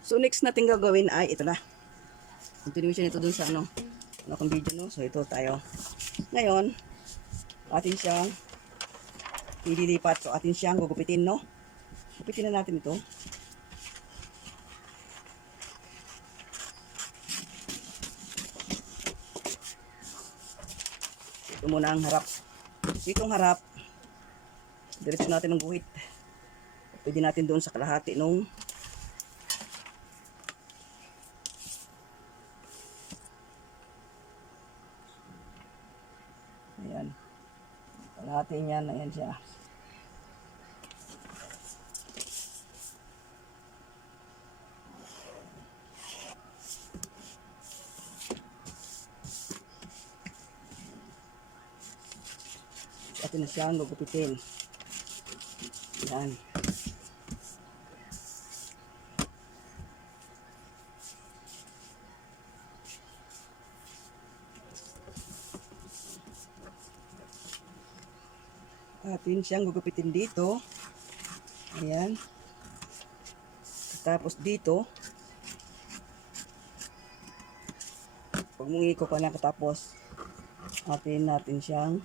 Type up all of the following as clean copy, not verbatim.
So next natin gagawin ay ito na. Continuation ito dun sa akong video, no? So ito tayo. Ngayon, atin siyang ililipat. So atin siyang gugupitin, no? Gupitin na natin ito. Ito muna ang harap. Itong harap, diretso natin ng guhit. Pwede natin doon sa kalahati nung ayan. Kalahati niyan, ayan siya. Atin na siyang gugupitin. Ayan. Atin siyang gugupitin dito. Ayan. Tapos dito, pag mungiko ka na katapos, natin siyang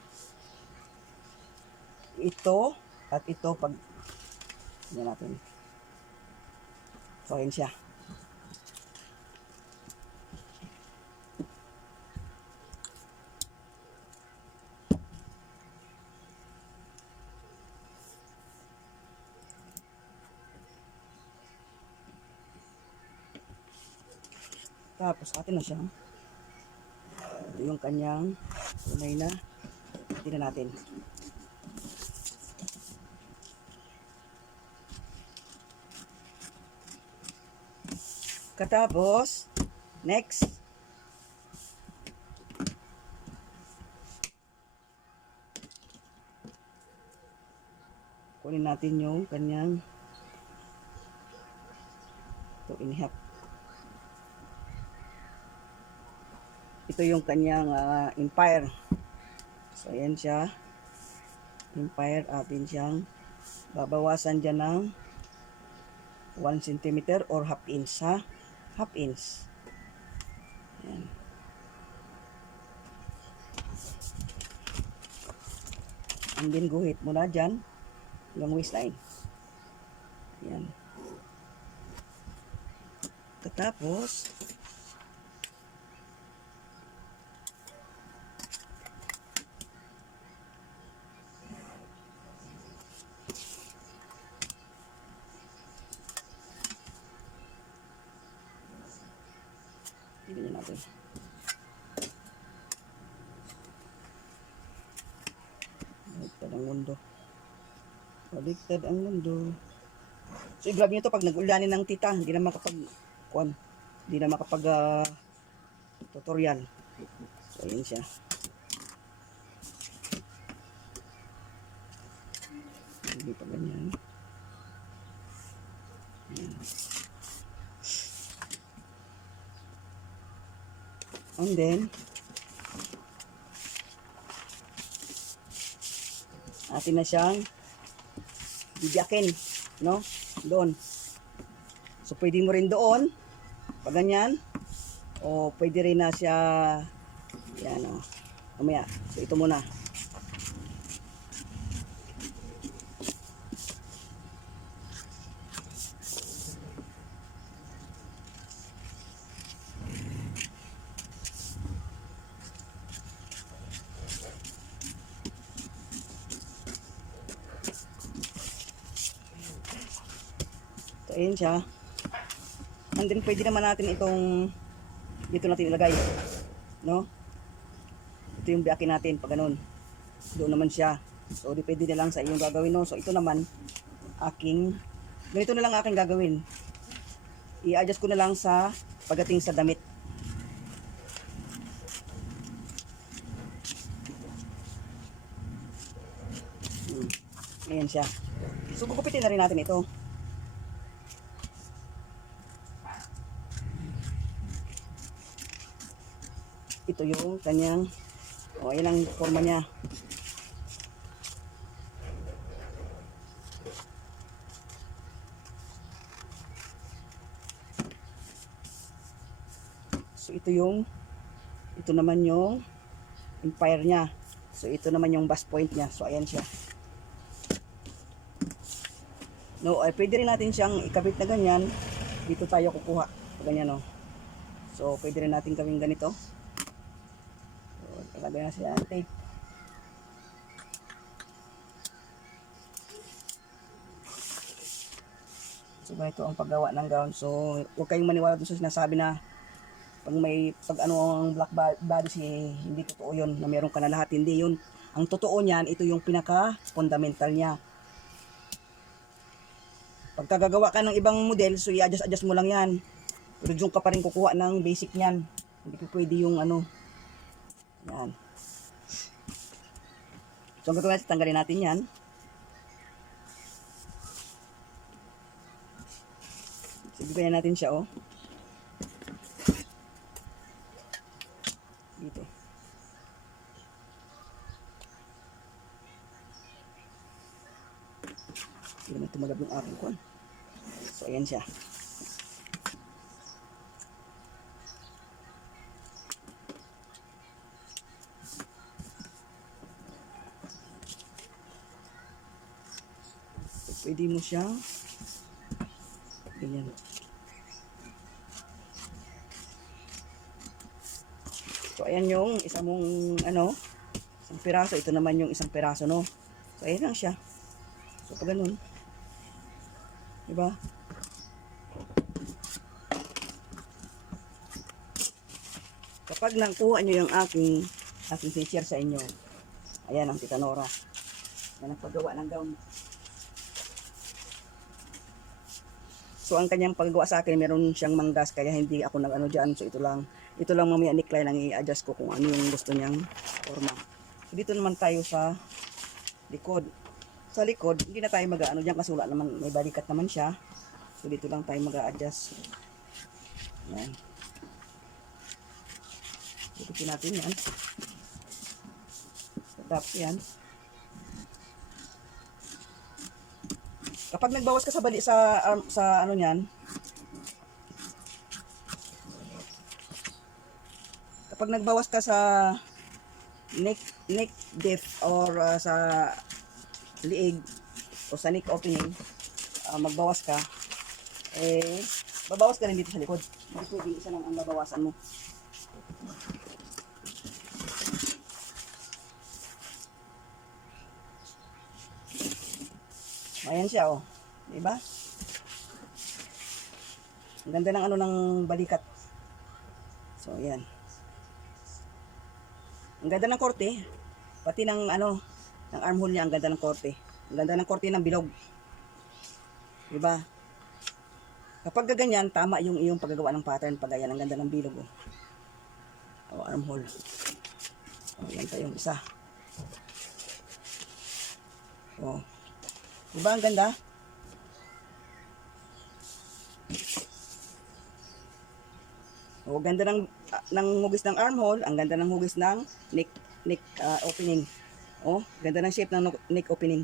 ito at ito pag yan natin. So, ayan siya. Tapos atin na siya. Ito yung kanyang tunay na. Tingnan natin. Katapos, next. Kunin natin yung kanyang ito inihap. Ito yung kanyang empire. So, ayan siya. Empire, atin siyang babawasan dyan ng 1 cm or half inch, ha? Half inch. Ayan. And then, guhit muna dyan hanggang waistline. Ayan. Katapos, tignan natin. Baliktad ang mundo. Baliktad ang mundo. So, i-vlog nyo ito pag nag-ulanin ng tita. Hindi na hindi na makapag tutorial. So, ayan siya. Hindi pa ganyan. Ayan. And then, atin na siyang bibiyakin, no? Doon. So, pwede mo rin doon, pag ganyan, o pwede rin na siya, yan, o. Mamaya. So, ito muna. So, ayan siya. And then, pwede naman natin itong dito natin ilagay. No? Ito yung biyakin natin pag ganun. Doon naman siya. So, depende na lang sa iyong gagawin. No? So, ito naman, ganito na lang aking gagawin. I-adjust ko na lang sa pagdating sa damit. Ayan siya. So, gugupitin na rin natin ito. Ito yung kanyang, ayan ang forma niya. So ito naman yung empire niya. So ito naman yung bus point niya. So ayan siya. No, ay pwede rin natin siyang ikabit na ganyan. Dito tayo kukuha. Ganyan, no. So pwede rin natin gawin ganito. So ilagay na siya ang tape. So ganito ang paggawa ng gown. So huwag kayong maniwala doon sa sinasabi na pag ano ang black bodies, hindi totoo yun na meron ka na lahat. Hindi yun. Ang totoo niyan, ito yung pinaka fundamental niya. Pagka gagawa ka ng ibang model, so i-adjust mo lang yan. Pero dyan ka pa rin kukuha ng basic niyan. Hindi ko pwede yung ano. Yan. So ang gagawin natin, tanggalin natin yan. So bigyan natin siya, oh. Dito. Hindi na tumalab yung aking kon. So ayan siya. So pwede mo siyang ganyan. So ayan yung isang mong ano, isang piraso. Ito naman yung isang piraso, no. So ayan lang siya. So pag ganun, diba? Kapag nakuha nyo yung aking share sa inyo, ayan ang Tita Nora. Yan ang paggawa ng gown. So ang kanyang paggawa sa akin, meron siyang manggas, kaya hindi ako nag-ano dyan. So ito lang mamaya neckline ang i-adjust ko kung ano yung gusto niyang forma. So dito naman tayo sa likod. Sa likod, hindi na tayo mag-ano dyan kasi wala naman, may balikat naman siya. So dito lang tayo mag-adjust. Yan. Ikutin natin yan. Tapos yan. Kapag nagbawas ka sa ano niyan, kapag nagbawas ka sa neck depth or sa liig o sa neck opening, magbawas ka, babawas ka rin dito sa likod. Hindi pwede isa lang ang babawasan mo. Ayan siya, oh. Diba? Ang ganda ng ano ng balikat. So, ayan. Ang ganda ng korte. Pati ng ano, ng armhole niya, ang ganda ng korte. Ang ganda ng korte ng bilog. Diba? Kapag gaganyan, tama yung iyong paggagawa ng pattern. Pag ayan, ang ganda ng bilog, oh. O, armhole. O, yan pa yung isa. O. Diba ang ganda? O, ganda ng hugis ng armhole, ang ganda ng hugis ng neck opening. O, ganda ng shape ng neck opening.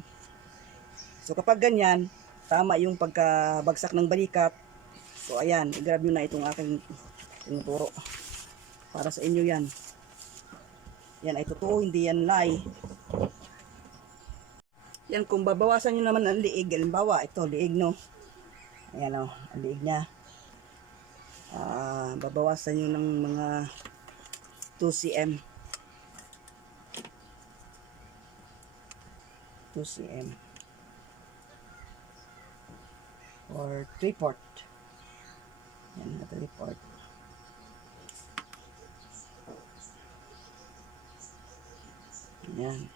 So kapag ganyan, tama yung pagkabagsak ng balikat. So ayan, i-grab nyo na itong aking tinuturo. Para sa inyo yan. Yan ay totoo, hindi yan lie. Yan, kung babawasan nyo naman ang liig, halimbawa, ito, liig, no? Ayan, o, ang liig niya. Babawasan nyo ng mga 2 cm. 2 cm. Or 3/4. Yan, 3/4. Yan.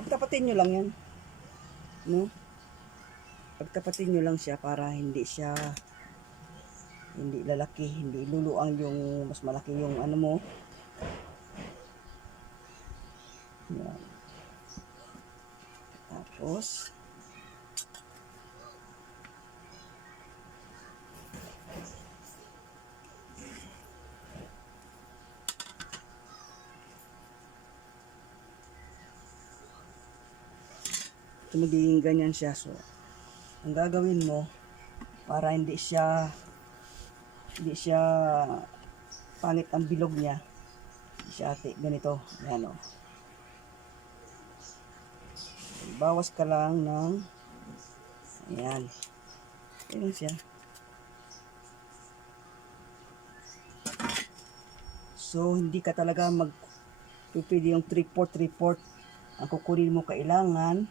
Pagtapatin nyo lang yan. No? Pagtapatin nyo lang siya para hindi lalaki, hindi luluang yung mas malaki yung ano mo. Yan. Tapos So, magiging ganyan siya. So, ang gagawin mo, para hindi siya pangit ang bilog niya. Hindi siya ate, ganito. Yan o. Bawas ka lang ng, ayan. Ayan siya. So, hindi ka talaga pwede yung 3/4. Ang kukunin mo kailangan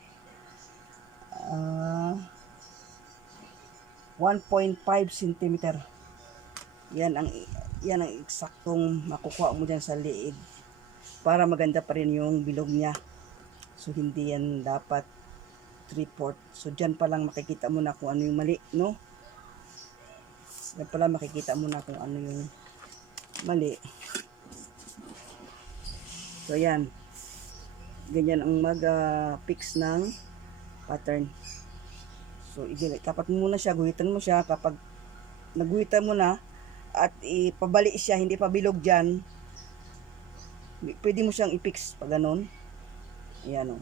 1.5 cm. Yan ang eksaktong makukuha mo dyan sa liig para maganda pa rin yung bilog niya. So hindi yan dapat 3/4. So dyan pa lang makikita mo na kung ano yung mali, no? Dyan pa lang makikita mo na kung ano yung mali. So yan. Ganyan ang mag-fix ng pattern. So tapat mo muna siya, guhitan mo siya. Kapag naguhitan mo na at ipabali siya, hindi pa bilog dyan, pwede mo siyang i-fix pag ganun. Ayan o.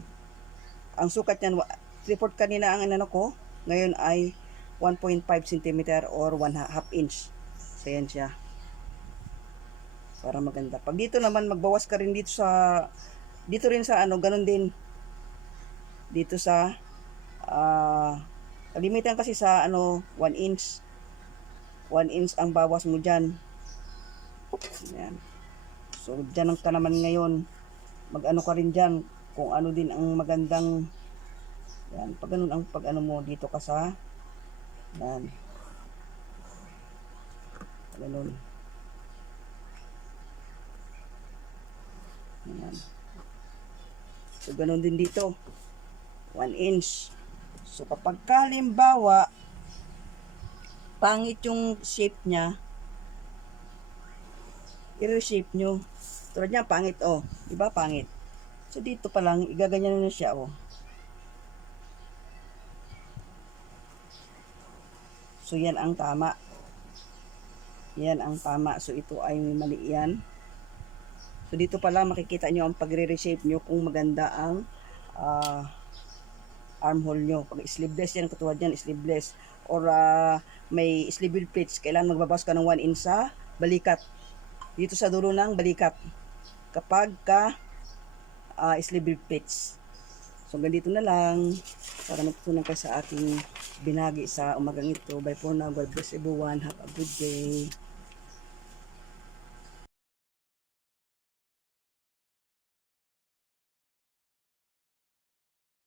Ang sukat niyan, 3/4 kanina ang ano ko, ngayon ay 1.5 cm or 1/2 inch. So yan siya. Para maganda. Pag dito naman, magbawas ka rin dito rin sa ano, ganun din. Dito sa limitan kasi sa ano, 1 inch. 1 inch ang bawas mo dyan. Ayan. So, dyan ka naman ngayon. Mag-ano ka rin dyan. Kung ano din ang magandang, yan. Pag ganun ang pag-ano mo, dito ka sa, yan. Ganun. Ayan. So, ganun din dito. 1 inch. So, kapag halimbawa, pangit yung shape niya, i-reshape nyo. Tulad niya, pangit, oh. Diba, pangit? So, dito pa lang, igaganyan na siya, oh. So, yan ang tama. Yan ang tama. So, ito ay mali yan. So, dito pa lang, makikita nyo ang pagre-reshape nyo kung maganda ang armhole nyo. Pag sleeveless yan, katulad yan, sleeveless. Or may sleeve plates, kailangan magbabawas ka ng 1 inch sa balikat. Dito sa dulo ng balikat. Kapag sleeve plates. So, ganito na lang. Para matutunan kayo sa aking binagi sa umagang ito. Bye for now. God bless everyone. Have a good day.